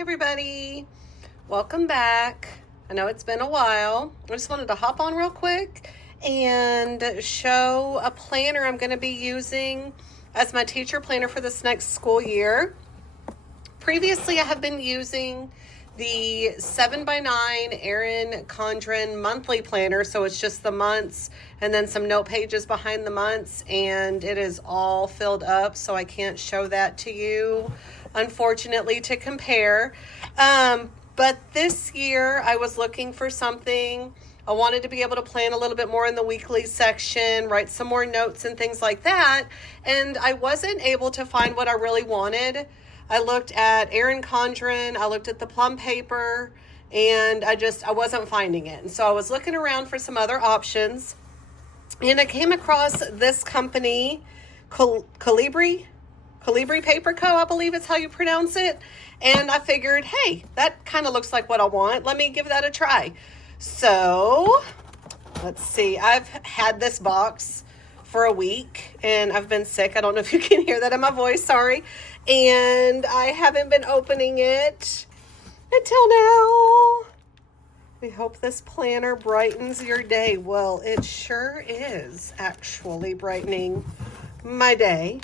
everybody, welcome back. I know it's been a while. I just wanted to hop on real quick and show a planner I'm going to be using as my teacher planner for this next school year. Previously, I have been using the 7x9 Erin Condren monthly planner, so it's just the months and then some note pages behind the months, and it is all filled up, so I can't show that to you, unfortunately, to compare. But this year I was looking for something. I wanted to be able to plan a little bit more in the weekly section, write some more notes and things like that, and I wasn't able to find what I really wanted. I looked at Erin Condren, I looked at the plum paper, and I wasn't finding it. And so I was looking around for some other options, and I came across this company, Colibri Paper Co., I believe it's how you pronounce it. And I figured, hey, that kind of looks like what I want. Let me give that a try. So let's see, I've had this box for a week and I've been sick. I don't know if you can hear that in my voice, sorry. And I haven't been opening it until now. We hope this planner brightens your day. Well, it sure is actually brightening my day.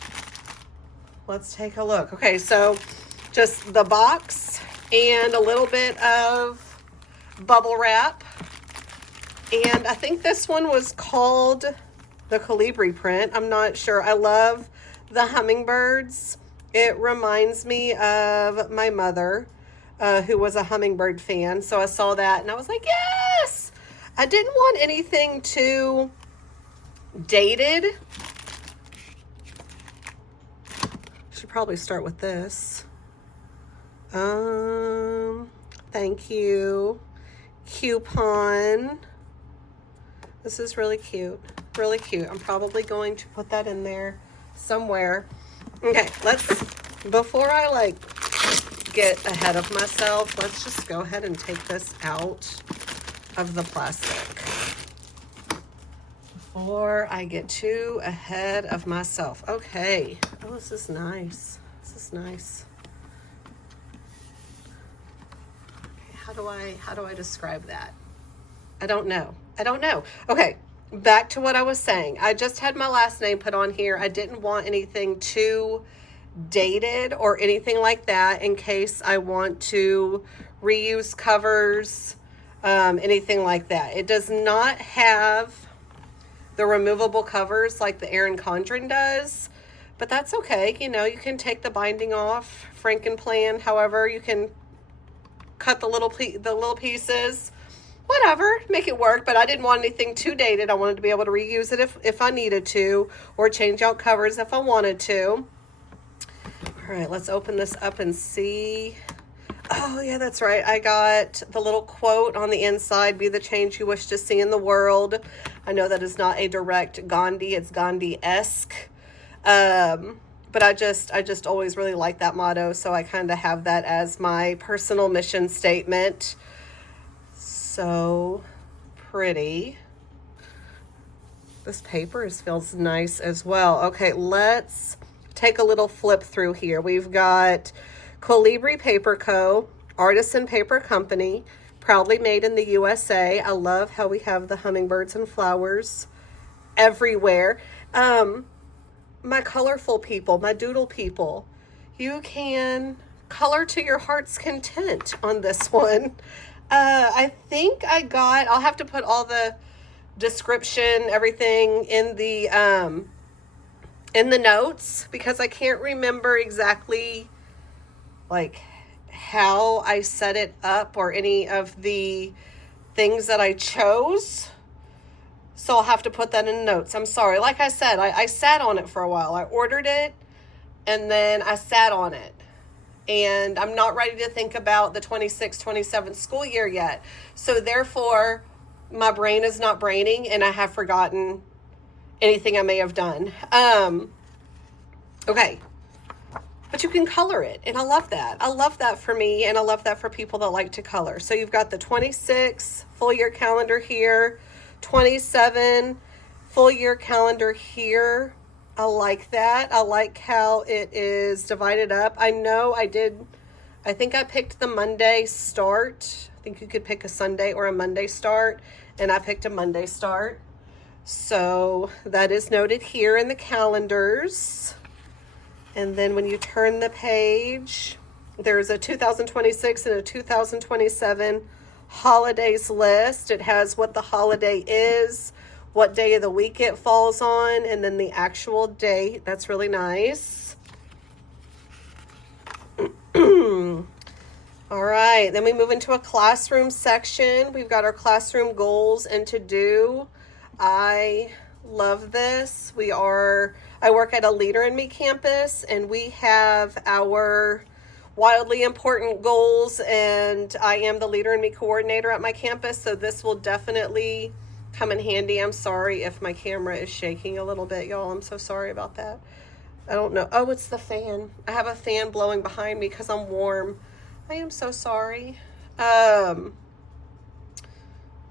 Let's take a look. Okay, so just the box and a little bit of bubble wrap. And I think this one was called the Colibri print. I'm not sure. I love the hummingbirds. It reminds me of my mother, who was a hummingbird fan. So I saw that and I was like, yes! I didn't want anything too dated. Should probably start with this. Thank you. Coupon. This is really cute. Really cute. I'm probably going to put that in there somewhere. Okay, before I get ahead of myself, let's just go ahead and take this out of the plastic before I get too ahead of myself. Okay. Oh, this is nice. This is nice. Okay, how do I describe that? I don't know. Okay. Back to what I was saying. I just had my last name put on here. I didn't want anything too dated or anything like that in case I want to reuse covers, anything like that. It does not have the removable covers like the Erin Condren does, but that's okay. You know, you can take the binding off, Frankenplan, however, you can cut the little pieces. Whatever, make it work, but I didn't want anything too dated. I wanted to be able to reuse it if I needed to, or change out covers if I wanted to. All right, let's open this up and see. Oh, yeah, that's right. I got the little quote on the inside, be the change you wish to see in the world. I know that is not a direct Gandhi, it's Gandhi-esque. But I just always really like that motto, so I kind of have that as my personal mission statement. So pretty. This paper feels nice as well. Okay, let's take a little flip through here. We've got Colibri Paper Co., Artisan Paper Company, proudly made in the USA. I love how we have the hummingbirds and flowers everywhere. My colorful people, my doodle people, you can color to your heart's content on this one. I think I'll have to put all the description, everything in the notes, because I can't remember exactly how I set it up or any of the things that I chose. So I'll have to put that in notes. I'm sorry. Like I said, I sat on it for a while. I ordered it and then I sat on it. And I'm not ready to think about the 26-27 school year yet. So therefore, my brain is not braining and I have forgotten anything I may have done. Okay. But you can color it, and I love that. I love that for me, and I love that for people that like to color. So you've got the 26 full year calendar here, 27 full year calendar here. I like that. I like how it is divided up. I know I did I think I picked the Monday start. I think you could pick a Sunday or a Monday start, and I picked a Monday start. So that is noted here in the calendars. And then when you turn the page, there's a 2026 and a 2027 holidays list. It has what the holiday is, what day of the week it falls on, and then the actual date. That's really nice. All right, then we move into a classroom section. We've got our classroom goals and to do. I love this. I work at a Leader in Me campus, and we have our wildly important goals, and I am the Leader in Me coordinator at my campus, so this will definitely come in handy. I'm sorry if my camera is shaking a little bit, y'all. I'm so sorry about that. I don't know. Oh, it's the fan. I have a fan blowing behind me because I'm warm. I am so sorry. But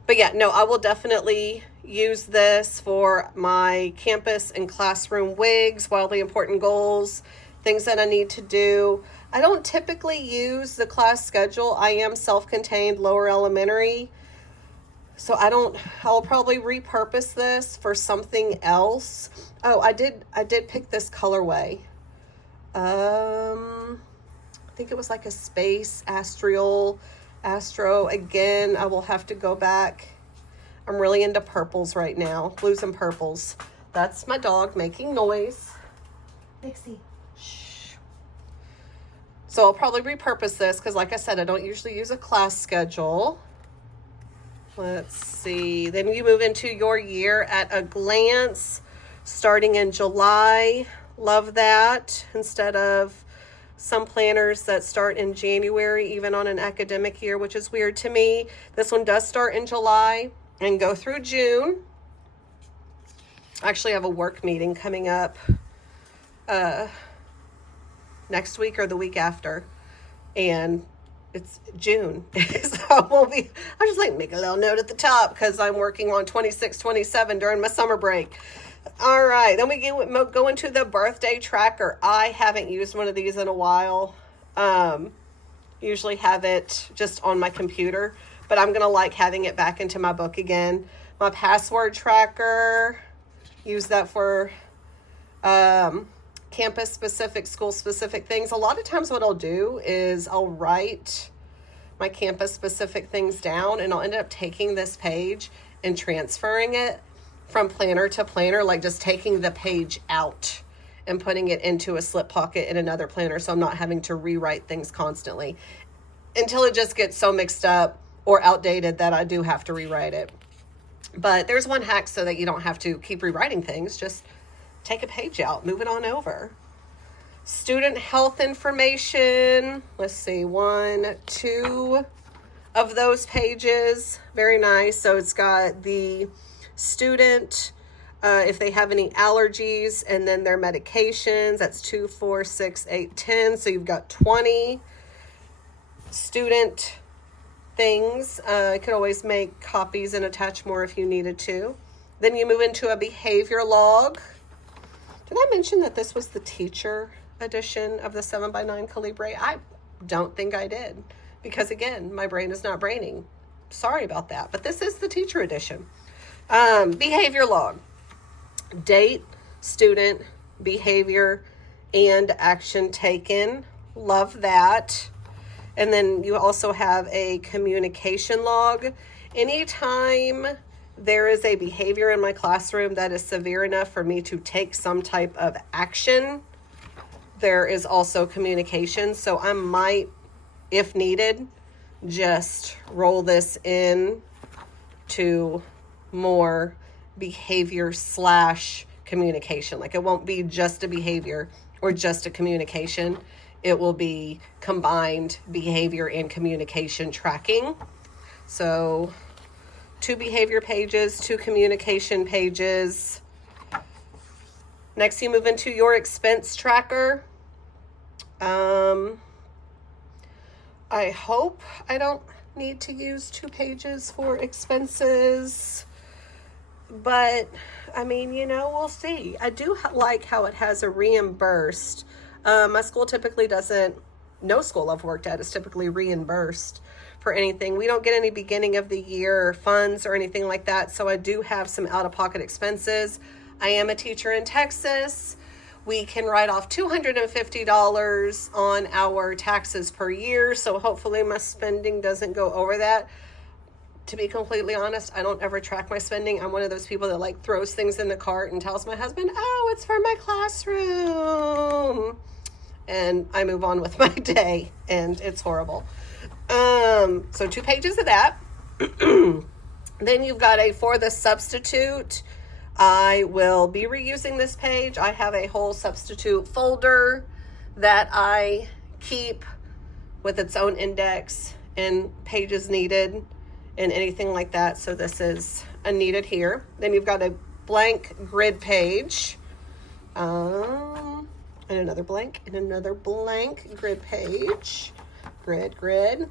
yeah, no, I will definitely use this for my campus and classroom wigs, wildly important goals, things that I need to do. I don't typically use the class schedule. I am self-contained lower elementary. So I'll probably repurpose this for something else. Oh, I did pick this colorway. I think it was like a space astro. Again, I will have to go back. I'm really into purples right now, blues and purples. That's my dog making noise. Nixie, shh. So I'll probably repurpose this because, like I said, I don't usually use a class schedule. Let's see. Then you move into your year at a glance, starting in July. Love that. Instead of some planners that start in January, even on an academic year, which is weird to me. This one does start in July and go through June. I actually have a work meeting coming up next week or the week after, and it's June. So I'll just like make a little note at the top because I'm working on 26, 27 during my summer break. All right, then we go into the birthday tracker. I haven't used one of these in a while. Usually have it just on my computer, but I'm gonna like having it back into my book again. My password tracker, use that for campus specific, school specific things. A lot of times what I'll do is I'll write my campus specific things down, and I'll end up taking this page and transferring it from planner to planner, like just taking the page out and putting it into a slip pocket in another planner, so I'm not having to rewrite things constantly until it just gets so mixed up or outdated that I do have to rewrite it. But there's one hack so that you don't have to keep rewriting things. Just take a page out, move it on over. Student health information. Let's see, 1, 2 of those pages. Very nice. So it's got the student, if they have any allergies, and then their medications. That's 2, 4, 6, 8, 10. So you've got 20 student things. You could always make copies and attach more if you needed to. Then you move into a behavior log. Did I mention that this was the teacher edition of the 7x9 Colibri? I don't think I did, because again, my brain is not braining. Sorry about that, but this is the teacher edition. Behavior log. Date, student, behavior, and action taken. Love that. And then you also have a communication log. Anytime there is a behavior in my classroom that is severe enough for me to take some type of action, there is also communication. So I might, if needed, just roll this in to more behavior / communication. Like, it won't be just a behavior or just a communication. It will be combined behavior and communication tracking. So 2 behavior pages, 2 communication pages. Next, you move into your expense tracker. I hope I don't need to use 2 pages for expenses, but I mean, we'll see. I do like how it has a reimbursed. My school typically doesn't no school I've worked at is typically reimbursed for anything. We don't get any beginning of the year funds or anything like that, so I do have some out-of-pocket expenses. I am a teacher in Texas. We can write off $250 on our taxes per year, so hopefully my spending doesn't go over that. To be completely honest, I don't ever track my spending. I'm one of those people that like throws things in the cart and tells my husband, oh, it's for my classroom. And I move on with my day, and it's horrible. So 2 pages of that. Then you've got a for the substitute. I will be reusing this page. I have a whole substitute folder that I keep with its own index and pages needed and anything like that. So this is a needed here. Then you've got a blank grid page. And another blank grid page. Grid.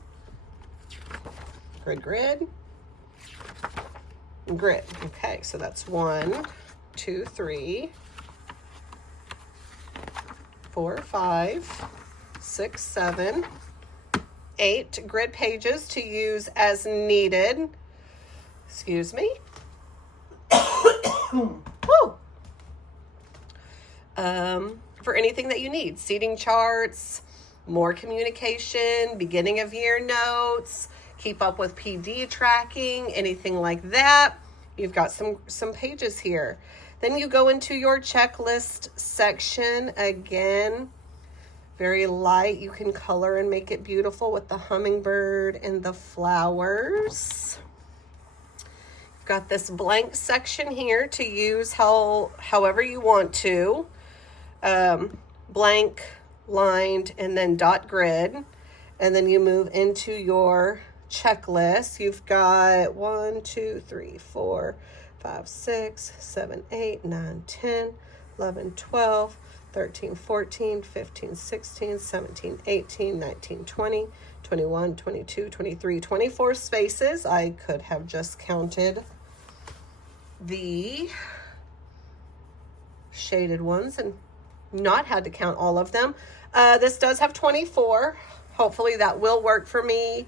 Okay, so that's 1, 2, 3, 4, 5, 6, 7, 8 grid pages to use as needed. Excuse me. For anything that you need, seating charts, more communication, beginning of year notes, keep up with PD tracking, anything like that. You've got some pages here. Then you go into your checklist section. Again, very light. You can color and make it beautiful with the hummingbird and the flowers. You've got this blank section here to use however you want to. Blank, lined, and then dot grid. And then you move into your checklist. You've got 1, 2, 3, 4, 5, 6, 7, 8, 9, 10, 11, 12, 13, 14, 15, 16, 17, 18, 19, 20, 21, 22, 23, 24 spaces. I could have just counted the shaded ones and not had to count all of them. This does have 24. Hopefully that will work for me.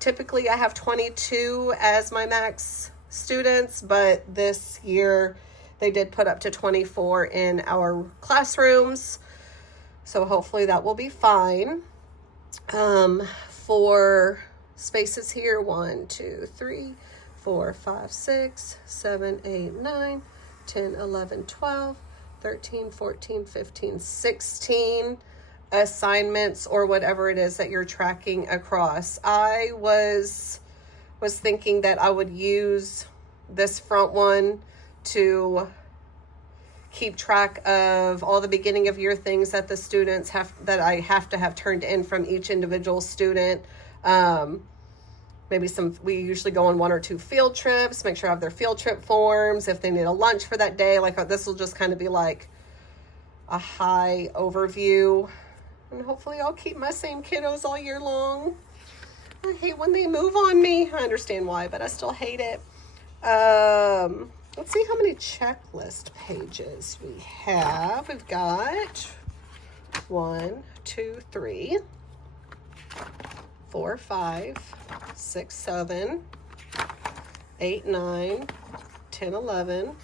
Typically I have 22 as my max students, but this year they did put up to 24 in our classrooms. So hopefully that will be fine. For spaces here, 1, 2, 3, 4, 5, 6, 7, 8, 9, 10, 11, 12, 13, 14, 15, 16 assignments or whatever it is that you're tracking across. I was thinking that I would use this front one to keep track of all the beginning of year things that the students that I have to have turned in from each individual student. Maybe we usually go on 1 or 2 field trips, make sure I have their field trip forms. If they need a lunch for that day, like this will just kind of be like a high overview. And hopefully I'll keep my same kiddos all year long. I hate when they move on me. I understand why, but I still hate it. Let's see how many checklist pages we have. We've got 1, 2, 3, 4, 5, 6, 7, 8, 9, 10, 11,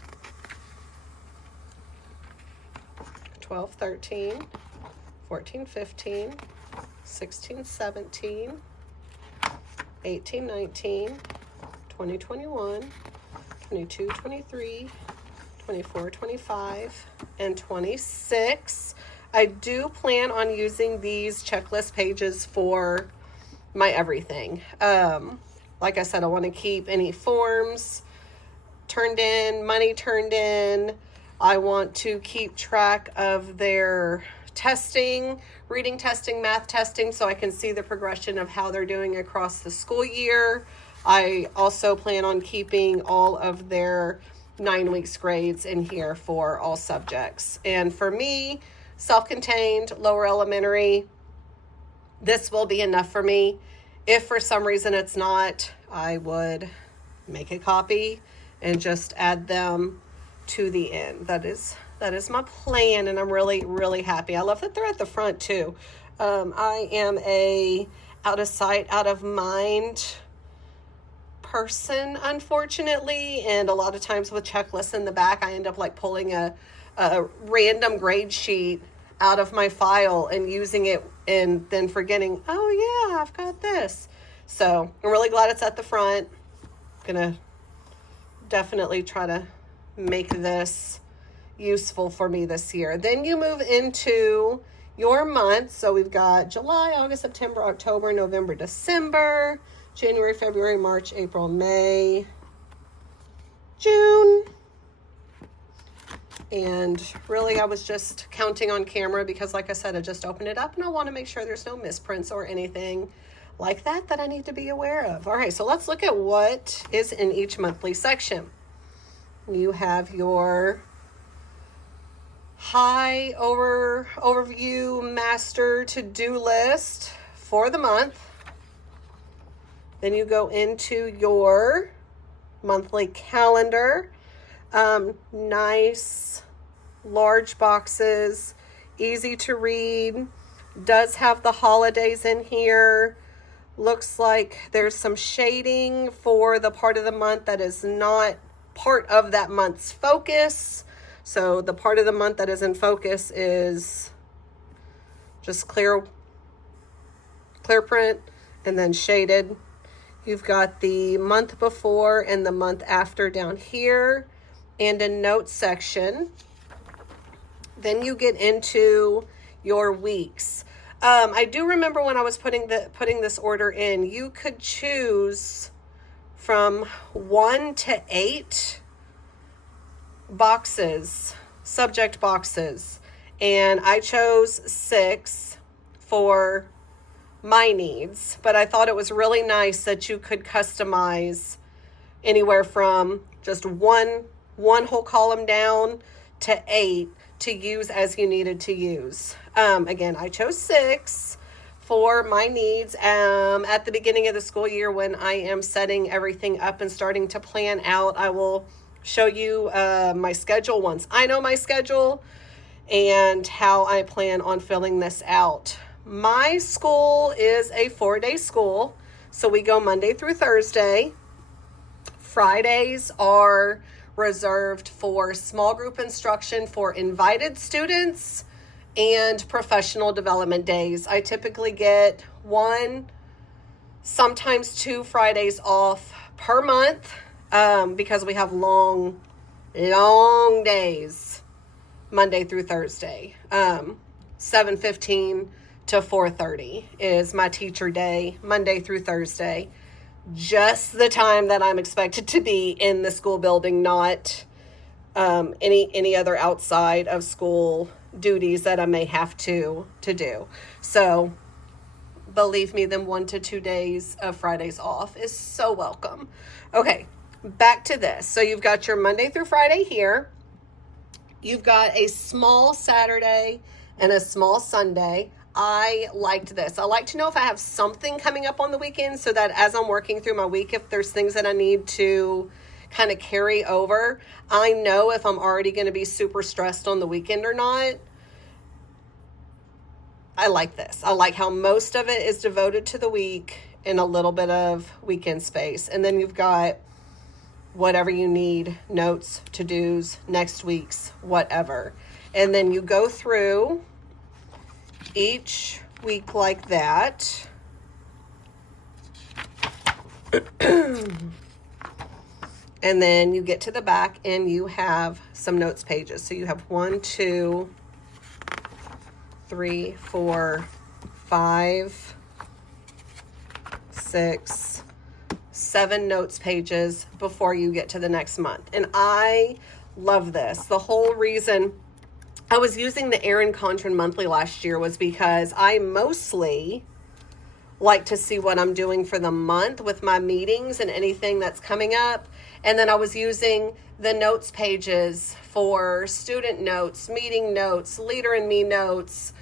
12, 13, 14, 15, 16, 17, 18, 19, 20, 21, 22, 23, 24, 25, and 26. I do plan on using these checklist pages for my everything. Like I said, I want to keep any forms turned in, money turned in. I want to keep track of their testing, reading testing, math testing, so I can see the progression of how they're doing across the school year. I also plan on keeping all of their 9 weeks grades in here for all subjects. And for me, self-contained, lower elementary, this will be enough for me. If for some reason it's not, I would make a copy and just add them to the end. That is my plan, and I'm really, really happy. I love that they're at the front too. I am a out of sight, out of mind person, unfortunately, and a lot of times with checklists in the back, I end up like pulling a random grade sheet out of my file and using it and then forgetting, oh yeah, I've got this. So I'm really glad it's at the front. Gonna definitely try to make this useful for me this year. Then you move into your month. So we've got July, August, September, October, November, December, January, February, March, April, May, June. And really I was just counting on camera because like I said, I just opened it up and I want to make sure there's no misprints or anything like that I need to be aware of. All right, so let's look at what is in each monthly section. You have your high overview master to-do list for the month. Then you go into your monthly calendar. Nice large boxes, easy to read, does have the holidays in here. Looks like there's some shading for the part of the month that is not part of that month's focus. So the part of the month that is in focus is just clear print and then shaded. You've got the month before and the month after down here and a notes section. Then you get into your weeks. I do remember when I was putting this order in, you could choose from 1 to 8 boxes, subject boxes, and I chose 6 for my needs, but I thought it was really nice that you could customize anywhere from just one whole column down to 8 to use as you needed to use. Again, I chose 6 for my needs at the beginning of the school year when I am setting everything up and starting to plan out. I will show you my schedule once I know my schedule and how I plan on filling this out. My school is a 4-day school, so we go Monday through Thursday. Fridays are reserved for small group instruction for invited students and professional development days. I typically get 1, sometimes 2 Fridays off per month because we have long days, Monday through Thursday. 7:15 to 4:30 is my teacher day, Monday through Thursday. Just the time that I'm expected to be in the school building, not any other outside of school duties that I may have to do. So believe me, them 1 to 2 days of Fridays off is so welcome. Okay, back to this. So you've got your Monday through Friday here. You've got a small Saturday and a small Sunday. I liked this. I like to know if I have something coming up on the weekend so that as I'm working through my week, if there's things that I need to kind of carry over, I know if I'm already going to be super stressed on the weekend or not. I like this. I like how most of it is devoted to the week and a little bit of weekend space. And then you've got whatever you need, notes, to-dos, next week's, whatever. And then you go through each week like that. And then you get to the back and you have some notes pages. So you have 1, 2, 3, 4, 5, 6, 7 notes pages before you get to the next month. And I love this. The whole reason I was using the Erin Condren monthly last year was because I mostly like to see what I'm doing for the month with my meetings and anything that's coming up. And then I was using the notes pages for student notes, meeting notes, leader and me notes,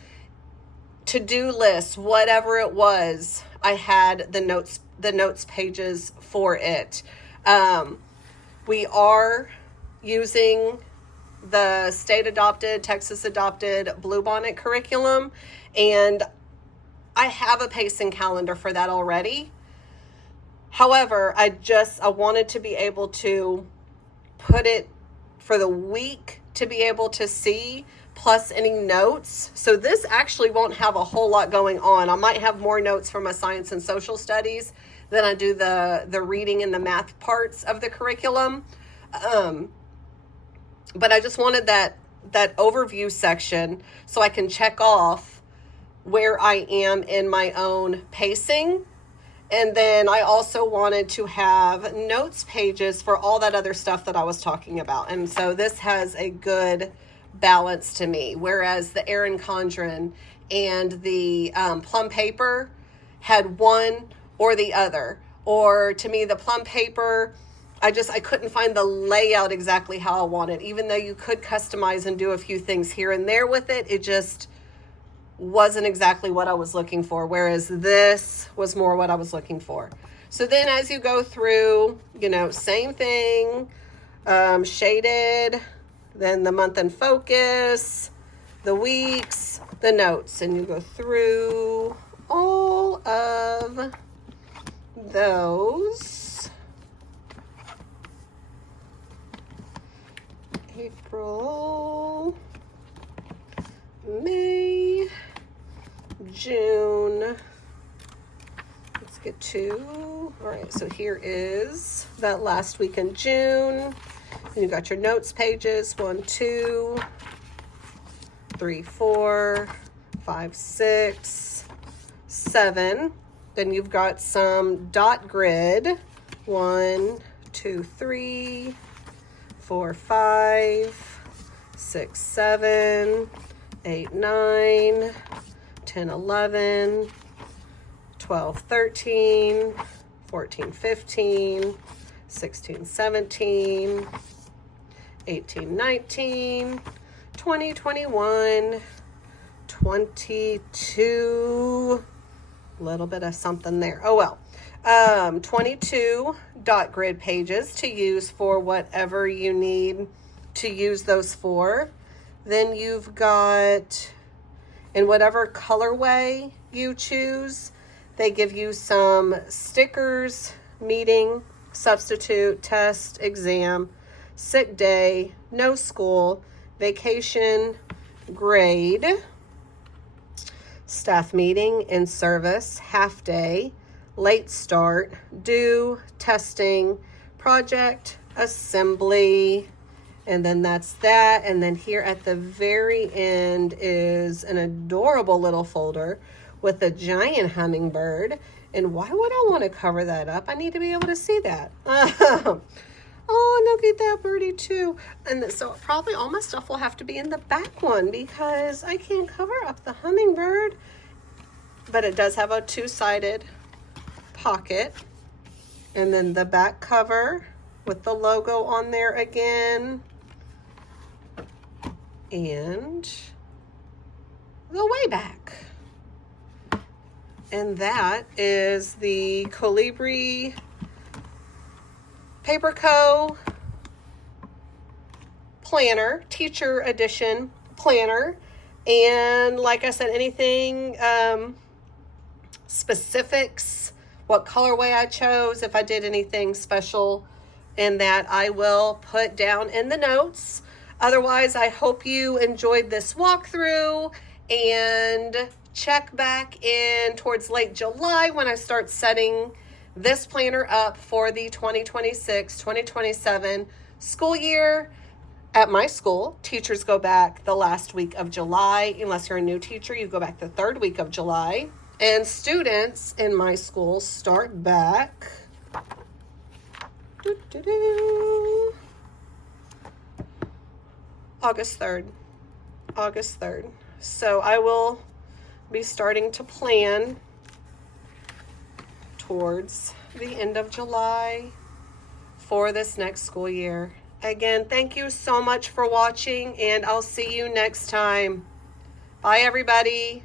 to-do lists, whatever it was. I had the notes pages for it. We are using the state adopted, Texas adopted Bluebonnet curriculum. And I have a pacing calendar for that already. However, I wanted to be able to put it for the week to be able to see, plus any notes. So this actually won't have a whole lot going on. I might have more notes for my science and social studies than I do the reading and the math parts of the curriculum. But I just wanted that overview section so I can check off where I am in my own pacing. And then I also wanted to have notes pages for all that other stuff that I was talking about. And so this has a good balance to me. Whereas the Erin Condren and the plum paper had one or the other. Or to me, the plum paper, I couldn't find the layout exactly how I wanted. Even though you could customize and do a few things here and there with it, it just wasn't exactly what I was looking for, whereas this was more what I was looking for. So then as you go through, same thing, shaded, then the month in focus, the weeks, the notes, and you go through all of those. April, May, June. Let's get to, all right, so here is that last week in June. And you got your notes pages, 1, 2, 3, 4, 5, 6, 7. Then you've got some dot grid, 1, 2, 3, 4, 5, 6, 7, 8, 9, 10, 11, 12, 13, 14, 15, 16, 17, 18, 19, 20, 21, 22, a little bit of something there. Oh, well. 22 dot grid pages to use for whatever you need to use those for. Then you've got, in whatever colorway you choose, they give you some stickers, meeting, substitute, test, exam, sick day, no school, vacation, grade, staff meeting, in service, half day, late start, due, testing, project, assembly, and then that's that. And then here at the very end is an adorable little folder with a giant hummingbird. And why would I want to cover that up? I need to be able to see that. Oh, and look at that birdie too. And so probably all my stuff will have to be in the back one because I can't cover up the hummingbird. But it does have a two-sided pocket. And then the back cover with the logo on there again. And the way back. And that is the Colibri Paper Co. Planner, Teacher Edition Planner. And like I said, anything specifics, what colorway I chose, if I did anything special in that, I will put down in the notes. Otherwise, I hope you enjoyed this walkthrough, and check back in towards late July when I start setting this planner up for the 2026-2027 school year. At my school, teachers go back the last week of July. Unless you're a new teacher, you go back the third week of July. And students in my school start back August 3rd. August 3rd. So I will be starting to plan towards the end of July for this next school year. Again, thank you so much for watching, and I'll see you next time. Bye, everybody.